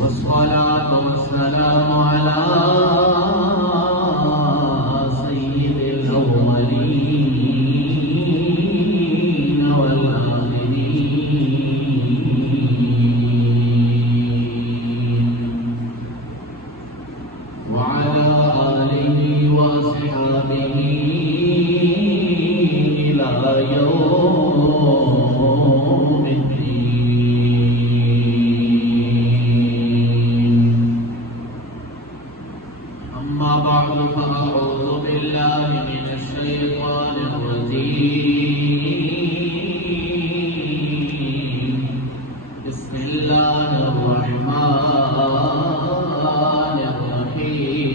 والصلاة والسلام على سيد الأولين والآخرين وعلى آله وأصحابه إلى يوم الدين. أما بعد فأعوذ بالله من الشيطان الرجيم. بسم الله الرحمن الرحيم.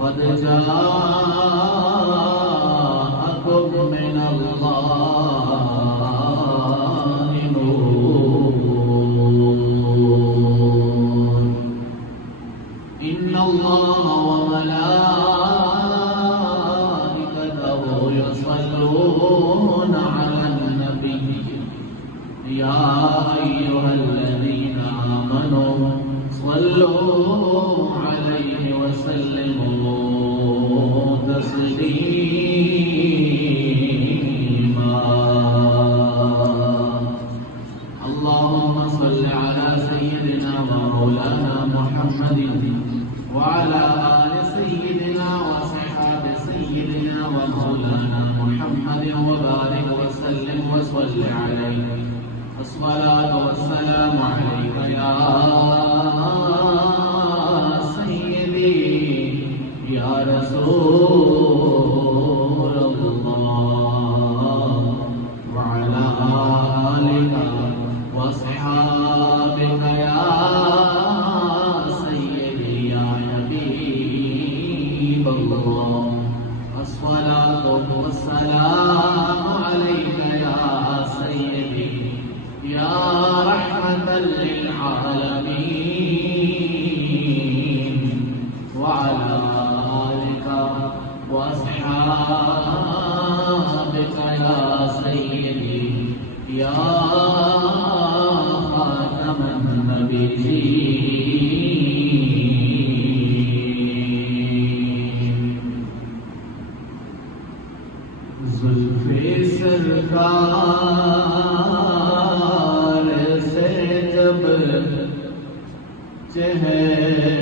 قد جاءكم من الله نور. إن الله وملائكته يصلون على النبي يا أيها الذين آمنوا صلوا عليه وسلموا تسليما. اللهم صل على سيدنا ومولانا محمد وعلى آل سيدنا وصحاب سيدنا ومولانا محمد وبارك وسلم وصل عليه. الصلاة والسلام عليك يا سيدي يا رسول الله وعلى آلك وأصحابك يا سيدي يا حبيب الله. الصلاة والسلام عليك يا سيدي يا رحمة للعالمين وعلى آلك وأصحابك يا سيدي يا خاتم النبيين. زلف سرکار سے جب چہرہ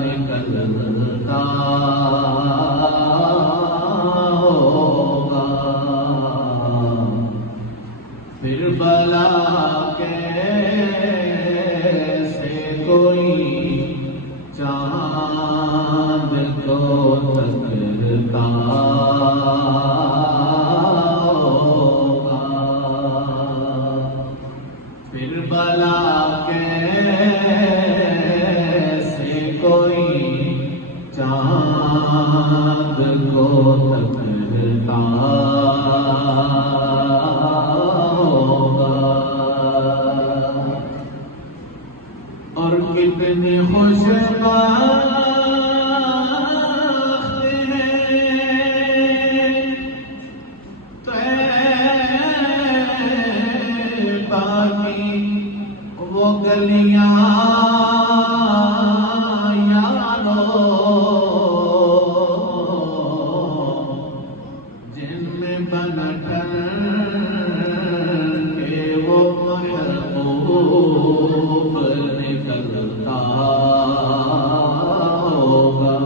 نکلتا ہوگا پھر بلا کیسے کوئی چاند کو تکتا ہوگا. پھر بلا کیسے کوئی چاند کو تکتا ہوگا. اور کتنی خوش بخت ہیں طیبہ کی وہ گلیاں یارو جن میں بنٹن کے وہ محبوب نکلتا ہوگا.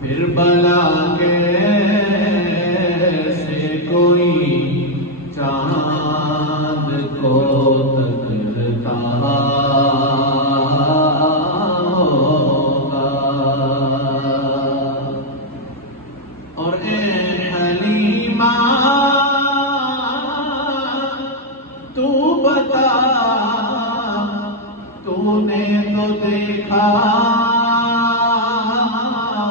پھر بلا کیسے کوئی چاند کو تکتا ہوگا. اور اے حلیمہ تو بتا تو نے تو دیکھا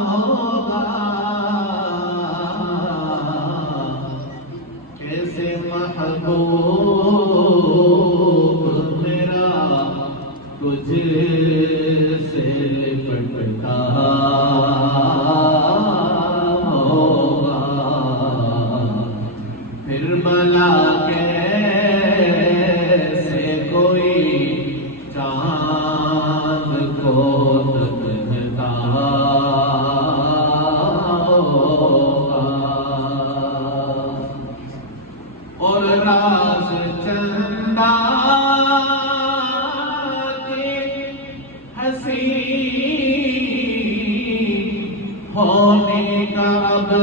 ہوگا کیسے محبوب میرا تجھ سے لپٹتا ہوگا.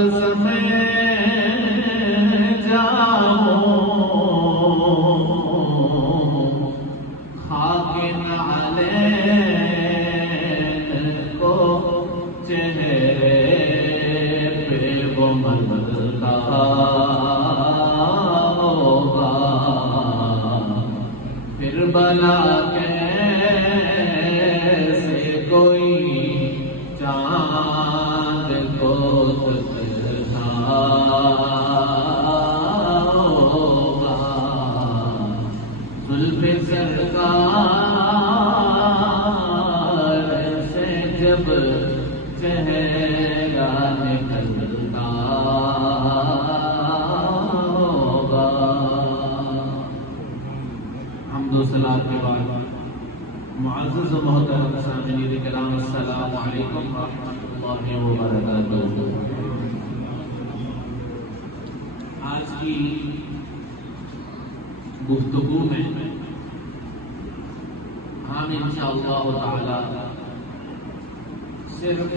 قبض میں جاؤں خاک نعلین کو چہرے پہ وہ ملتا ہوگا پھر بلا کیسے کوئی چاند کو دکھتا ہوگا زلف سرکار سے جب چہرہ نکلتا ہوگا. حمد و صلاۃ کے بعد معزز و محترم سامعین کرام السلام علیکم ورحمۃ اللہ وبرکاتہ. آج کی گفتگو میں ہم انشاءاللہ تعالی صرف